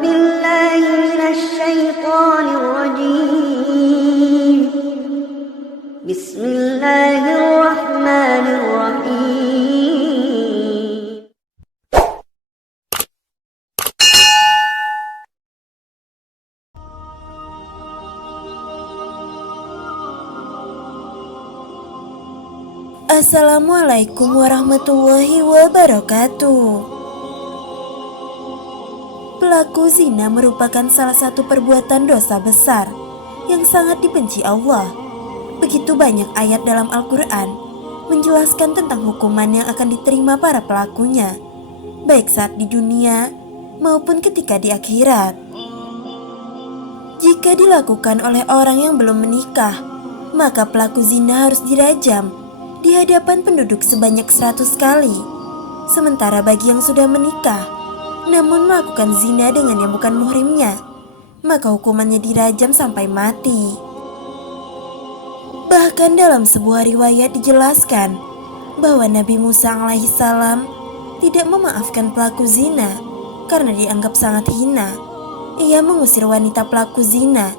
بالله من الشيطان الرجيم بسم الله الرحمن الرحيم Assalamualaikum warahmatullahi wabarakatuh. Pelaku zina merupakan salah satu perbuatan dosa besar yang sangat dibenci Allah. Begitu banyak ayat dalam Al-Quran menjelaskan tentang hukuman yang akan diterima para pelakunya, baik saat di dunia maupun ketika di akhirat. Jika dilakukan oleh orang yang belum menikah, maka pelaku zina harus dirajam di hadapan penduduk sebanyak 100 kali. Sementara bagi yang sudah menikah namun melakukan zina dengan yang bukan muhrimnya, maka hukumannya dirajam sampai mati. Bahkan dalam sebuah riwayat dijelaskan bahwa Nabi Musa alaihissalam tidak memaafkan pelaku zina karena dianggap sangat hina. Ia mengusir wanita pelaku zina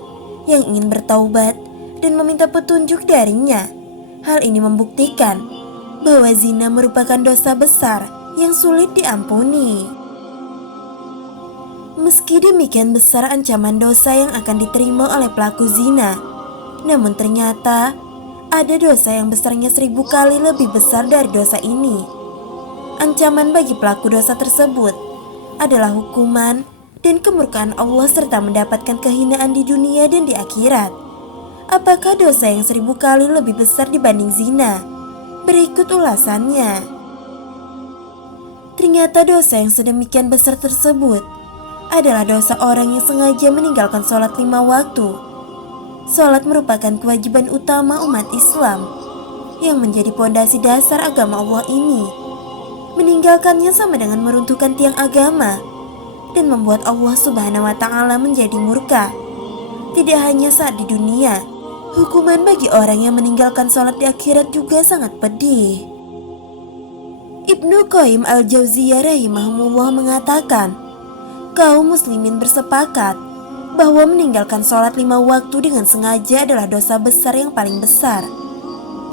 yang ingin bertaubat dan meminta petunjuk darinya. Hal ini membuktikan bahwa zina merupakan dosa besar yang sulit diampuni. Meski demikian besar ancaman dosa yang akan diterima oleh pelaku zina, namun ternyata ada dosa yang besarnya 1000 kali lebih besar dari dosa ini. Ancaman bagi pelaku dosa tersebut adalah hukuman dan kemurkaan Allah serta mendapatkan kehinaan di dunia dan di akhirat. Apakah dosa yang 1000 kali lebih besar dibanding zina? Berikut ulasannya. Ternyata dosa yang sedemikian besar tersebut adalah dosa orang yang sengaja meninggalkan sholat 5 waktu. Sholat merupakan kewajiban utama umat Islam yang menjadi pondasi dasar agama Allah ini. Meninggalkannya sama dengan meruntuhkan tiang agama dan membuat Allah Subhanahu wa Ta'ala menjadi murka. Tidak hanya saat di dunia, hukuman bagi orang yang meninggalkan sholat di akhirat juga sangat pedih. Ibnu Qayyim al-Jauziyah rahimahullah mengatakan, kaum muslimin bersepakat bahwa meninggalkan sholat 5 waktu dengan sengaja adalah dosa besar yang paling besar,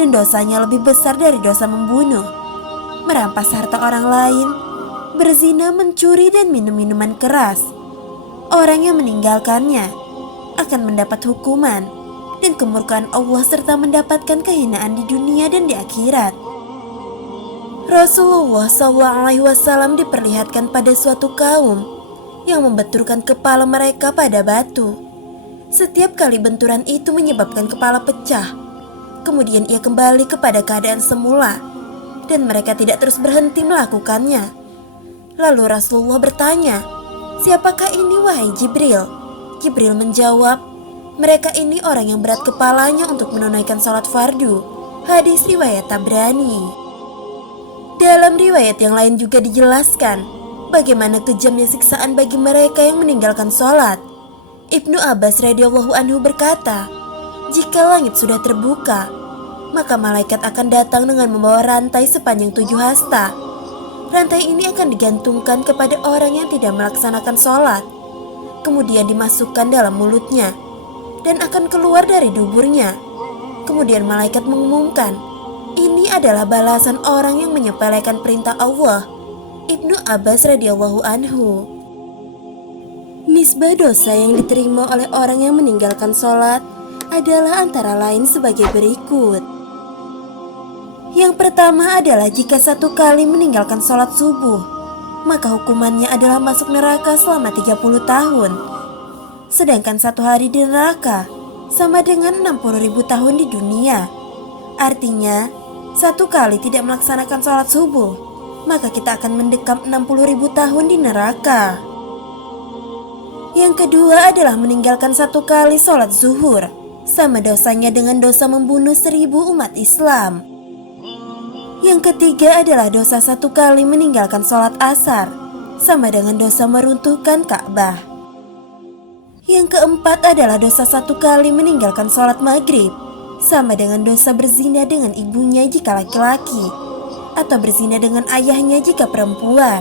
dan dosanya lebih besar dari dosa membunuh, merampas harta orang lain, berzina, mencuri, dan minum minuman keras. Orang yang meninggalkannya akan mendapat hukuman dan kemurkaan Allah serta mendapatkan kehinaan di dunia dan di akhirat. Rasulullah SAW diperlihatkan pada suatu kaum yang membenturkan kepala mereka pada batu. Setiap kali benturan itu menyebabkan kepala pecah. Kemudian ia kembali kepada keadaan semula dan mereka tidak terus berhenti melakukannya. Lalu Rasulullah bertanya, "Siapakah ini wahai Jibril?" Jibril menjawab, "Mereka ini orang yang berat kepalanya untuk menunaikan sholat fardu." Hadis riwayat Tabrani. Dalam riwayat yang lain juga dijelaskan bagaimana kejamnya siksaan bagi mereka yang meninggalkan sholat. Ibnu Abbas radhiyallahu anhu berkata, jika langit sudah terbuka, maka malaikat akan datang dengan membawa rantai sepanjang 7 hasta. Rantai ini akan digantungkan kepada orang yang tidak melaksanakan sholat, kemudian dimasukkan dalam mulutnya dan akan keluar dari duburnya. Kemudian malaikat mengumumkan, ini adalah balasan orang yang menyepelekan perintah Allah. Ibnu Abbas radhiyallahu anhu. Nisbah dosa yang diterima oleh orang yang meninggalkan sholat adalah antara lain sebagai berikut. Yang pertama adalah jika 1 kali meninggalkan sholat subuh, maka hukumannya adalah masuk neraka selama 30 tahun. Sedangkan 1 hari di neraka sama dengan 60.000 tahun di dunia. Artinya 1 kali tidak melaksanakan sholat subuh, maka kita akan mendekam 60.000 tahun di neraka. Yang kedua adalah meninggalkan 1 kali sholat zuhur, sama dosanya dengan dosa membunuh 1000 umat Islam. Yang ketiga adalah dosa 1 kali meninggalkan sholat asar, sama dengan dosa meruntuhkan Ka'bah. Yang keempat adalah dosa 1 kali meninggalkan sholat maghrib, sama dengan dosa berzina dengan ibunya jika laki-laki, atau berzina dengan ayahnya jika perempuan.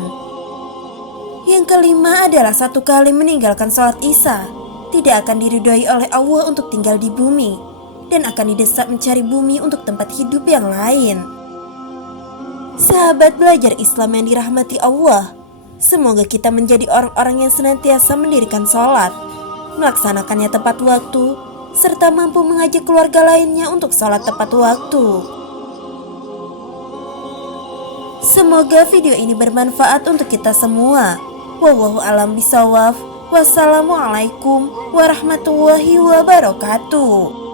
Yang kelima adalah 1 kali meninggalkan sholat Isya tidak akan diridhoi oleh Allah untuk tinggal di bumi dan akan didesak mencari bumi untuk tempat hidup yang lain. Sahabat belajar Islam yang dirahmati Allah, semoga kita menjadi orang-orang yang senantiasa mendirikan sholat, melaksanakannya tepat waktu, serta mampu mengajak keluarga lainnya untuk sholat tepat waktu. Semoga video ini bermanfaat untuk kita semua. Wallahu a'lam bishawab. Wassalamualaikum warahmatullahi wabarakatuh.